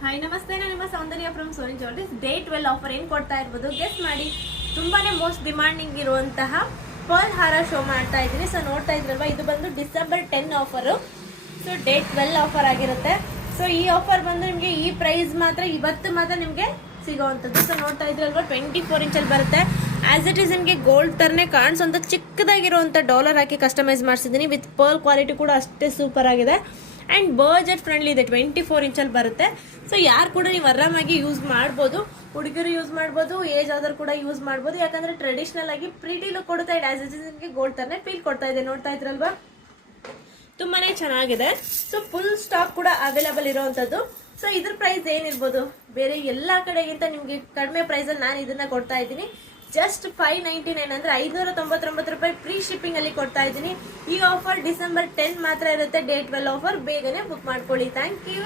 Hi ನಮಸ್ತೆ, ನಾನು ನಿಮ್ಮ Soundarya from Soni jewellers. Day 12 offer ಏನು ಕೊಡ್ತಾ ಇರ್ಬೋದು ಗೆಸ್ ಮಾಡಿ. ತುಂಬಾನೇ ಮೋಸ್ಟ್ ಡಿಮಾಂಡಿಂಗ್ ಇರುವಂತಹ ಪರ್ಲ್ ಹಾರ ಶೋ ಮಾಡ್ತಾ ಇದ್ದೀನಿ. ಸೊ ನೋಡ್ತಾ ಇದ್ರಲ್ವಾ, ಇದು ಬಂದು December 10 offer. So day 12 offer ಆಗಿರುತ್ತೆ. ಸೊ ಈ ಆಫರ್ ಬಂದು ನಿಮಗೆ ಈ ಪ್ರೈಸ್ ಮಾತ್ರ ಇವತ್ತು ಮಾತ್ರ ನಿಮಗೆ ಸಿಗೋವಂಥದ್ದು. ಸೊ ನೋಡ್ತಾ ಇದ್ರಲ್ವಾ, 24 ಇಂಚಲ್ಲಿ ಬರುತ್ತೆ. ಆಸ್ ಇಟ್ ಈಸ್ ನಿಮಗೆ ಗೋಲ್ಡ್ ತರನೇ ಕಾಣಿಸೋಂಥ ಚಿಕ್ಕದಾಗಿರುವಂಥ ಡಾಲರ್ ಹಾಕಿ ಕಸ್ಟಮೈಸ್ ಮಾಡಿಸಿದ್ದೀನಿ. ವಿತ್ ಪರ್ಲ್ ಕ್ವಾಲಿಟಿ ಕೂಡ ಅಷ್ಟೇ ಸೂಪರ್ ಆಗಿದೆ ಆ್ಯಂಡ್ ಬಜೆಟ್ ಫ್ರೆಂಡ್ಲಿ ಇದೆ. 24 ಇಂಚಲ್ಲಿ ಬರುತ್ತೆ. ಸೊ ಯಾರು ಕೂಡ ನೀವು ಆರಾಮಾಗಿ ಯೂಸ್ ಮಾಡ್ಬೋದು. ಹುಡುಗರು ಯೂಸ್ ಮಾಡ್ಬೋದು, ಏಜ್ ಆದವ್ರು ಕೂಡ ಯೂಸ್ ಮಾಡ್ಬೋದು. ಯಾಕಂದರೆ ಟ್ರೆಡಿಷ್ನಲ್ ಆಗಿ ಪ್ರೀಟಿ ಲುಕ್ ಕೊಡ್ತಾ ಇದೆ. ಆಸ್ ಇಟ್ ಈಸ್ ನಿಮಗೆ ಗೋಲ್ಡ್ ತರನೇ ಫೀಲ್ ಕೊಡ್ತಾ ಇದೆ. ನೋಡ್ತಾ ಇದ್ರಲ್ವಾ, ತುಂಬಾನೇ ಚೆನ್ನಾಗಿದೆ. ಸೊ ಫುಲ್ ಸ್ಟಾಕ್ ಕೂಡ ಅವೈಲೇಬಲ್ ಇರೋವಂಥದ್ದು. ಸೊ ಇದ್ರ ಪ್ರೈಸ್ ಏನಿರ್ಬೋದು, ಬೇರೆ ಎಲ್ಲ ಕಡೆಗಿಂತ ನಿಮಗೆ ಕಡಿಮೆ ಪ್ರೈಸಲ್ಲಿ ನಾನು ಇದನ್ನ ಕೊಡ್ತಾ ಇದ್ದೀನಿ. ಜಸ್ಟ್ 599 ಅಂದರೆ 599 ರೂಪಾಯಿ ಫ್ರೀ ಶಿಪ್ಪಿಂಗ್ ಅಲ್ಲಿ ಕೊಡ್ತಾ ಇದ್ದೀನಿ. ಈ ಆಫರ್ ಡಿಸೆಂಬರ್ 10 ಮಾತ್ರ ಇರುತ್ತೆ. Day 12 offer. ಬೇಗನೆ ಬುಕ್ ಮಾಡ್ಕೊಳ್ಳಿ. Thank you.